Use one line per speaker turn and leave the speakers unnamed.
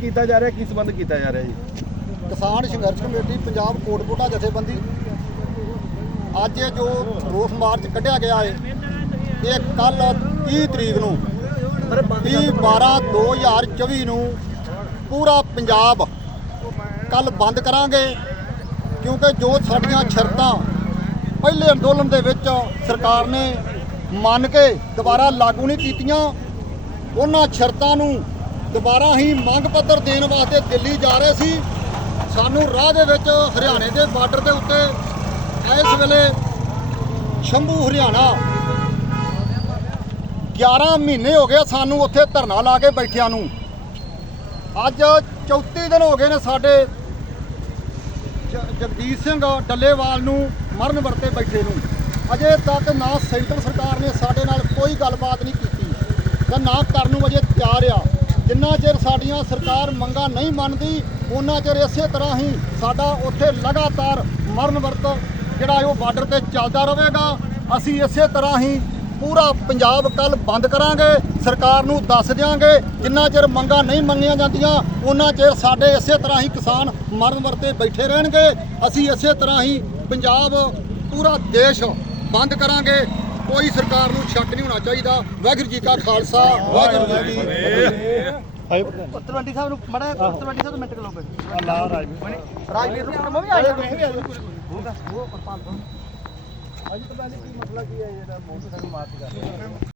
ਕੀਤਾ ਜਾ ਰਿਹਾ? ਕੀ ਸੰਬੰਧ ਕੀਤਾ ਜਾ ਰਿਹਾ ਜੀ?
ਕਿਸਾਨ ਸੰਘਰਸ਼ ਕਮੇਟੀ, ਪੰਜਾਬ ਕੋਟਪੋਟਾ ਜਥੇਬੰਦੀ। ਅੱਜ ਇਹ ਜੋ ਰੋਸ ਮਾਰਚ ਕੱਢਿਆ ਗਿਆ ਹੈ, ਇਹ ਕੱਲ 30 ਤਰੀਕ ਨੂੰ 30 12 2024 ਨੂੰ ਪੂਰਾ ਪੰਜਾਬ ਕੱਲ ਬੰਦ ਕਰਾਂਗੇ, ਕਿਉਂਕਿ ਜੋ ਸਾਡੀਆਂ ਸ਼ਰਤਾਂ ਪਹਿਲੇ ਅੰਦੋਲਨ ਦੇ ਵਿੱਚ ਸਰਕਾਰ ਨੇ ਮੰਨ ਕੇ ਦੁਬਾਰਾ ਲਾਗੂ ਨਹੀਂ ਕੀਤੀਆਂ। ਉਹਨਾਂ ਸ਼ਰਤਾਂ ਨੂੰ ਦੁਬਾਰਾ ਹੀ ਮੰਗ ਪੱਤਰ ਦੇਣ ਵਾਸਤੇ ਦਿੱਲੀ ਜਾ ਰਹੇ ਸੀ। ਸਾਨੂੰ ਰਾਹ ਦੇ ਵਿੱਚ ਹਰਿਆਣੇ ਦੇ ਬਾਰਡਰ ਦੇ ਉੱਤੇ ਇਸ ਵੇਲੇ ਸ਼ੰਭੂ, ਹਰਿਆਣਾ 11 ਮਹੀਨੇ ਹੋ ਗਏ ਸਾਨੂੰ ਉੱਥੇ ਧਰਨਾ ਲਾ ਕੇ ਬੈਠਿਆਂ ਨੂੰ। ਅੱਜ 34 ਦਿਨ ਹੋ ਗਏ ਨੇ ਸਾਡੇ ਜ- ਜਗਦੀਸ਼ ਸਿੰਘ ਡੱਲੇਵਾਲ ਨੂੰ ਮਰਨ ਵਰਤੇ ਬੈਠੇ ਨੂੰ। ਅਜੇ ਤੱਕ ਨਾ ਸੈਂਟਰ ਸਰਕਾਰ ਨੇ ਸਾਡੇ ਨਾਲ ਕੋਈ ਗੱਲਬਾਤ ਨਹੀਂ ਕੀਤੀ ਤੇ ਨਾ ਕਰਨ ਨੂੰ ਅਜੇ ਤਿਆਰ ਆ। ਜਿੰਨਾ ਚਿਰ ਸਾਡੀਆਂ ਸਰਕਾਰ ਮੰਗਾਂ ਨਹੀਂ ਮੰਨਦੀ ਉਹਨਾਂ ਚਿਰ ਇਸੇ ਤਰ੍ਹਾਂ ਹੀ ਸਾਡਾ ਉੱਥੇ ਲਗਾਤਾਰ ਮਰਨ ਵਰਤ ਜਿਹੜਾ ਉਹ ਬਾਰਡਰ ਤੇ ਚੱਲਦਾ ਰਹੇਗਾ। ਅਸੀਂ ਇਸੇ ਤਰ੍ਹਾਂ ਹੀ ਪੂਰਾ ਪੰਜਾਬ ਕੱਲ ਬੰਦ ਕਰਾਂਗੇ, ਸਰਕਾਰ ਨੂੰ ਦੱਸ ਦਿਆਂਗੇ, ਜਿੰਨਾ ਚਿਰ ਮੰਗਾਂ ਨਹੀਂ ਮੰਗੀਆਂ ਜਾਂਦੀਆਂ ਉਹਨਾਂ ਚਿਰ ਸਾਡੇ ਇਸੇ ਤਰ੍ਹਾਂ ਹੀ ਕਿਸਾਨ ਮਰਨ ਵਰਤੇ ਬੈਠੇ ਰਹਿਣਗੇ। ਅਸੀਂ ਇਸੇ ਤਰ੍ਹਾਂ ਹੀ ਪੰਜਾਬ ਪੂਰਾ ਦੇਸ਼ ਬੰਦ ਕਰਾਂਗੇ। ਕੋਈ ਸਰਕਾਰ ਨੂੰ ਸ਼ੱਕ ਨਹੀਂ ਹੋਣਾ ਚਾਹੀਦਾ। ਵਾਹਿਗੁਰੂ ਜੀ ਕਾ ਖਾਲਸਾ ਵਾਹਿਗੁਰੂ ਜੀ ਕੀ ਫਤਿਹ।
ਤਲਵੰਡੀ ਸਾਹਿਬ ਨੂੰ ਮੜਾ ਤਲਵੰਡੀ ਸਾਹਿਬ ਤੋਂ ਮਿੰਟ ਲਓ
ਅੱਲਾਹ
ਰਾਜਵੀਰ ਨੂੰ ਮੈਂ ਵੀ ਆ ਜਾਣਾ।
ਅੱਜ ਤੋਂ ਪਹਿਲੇ ਕੀ ਮਸਲਾ ਕੀ ਹੈ ਜਿਹੜਾ ਮੋਟਰਸਾਈਕਲ ਮਾਰਚ ਕਰ ਰਿਹਾ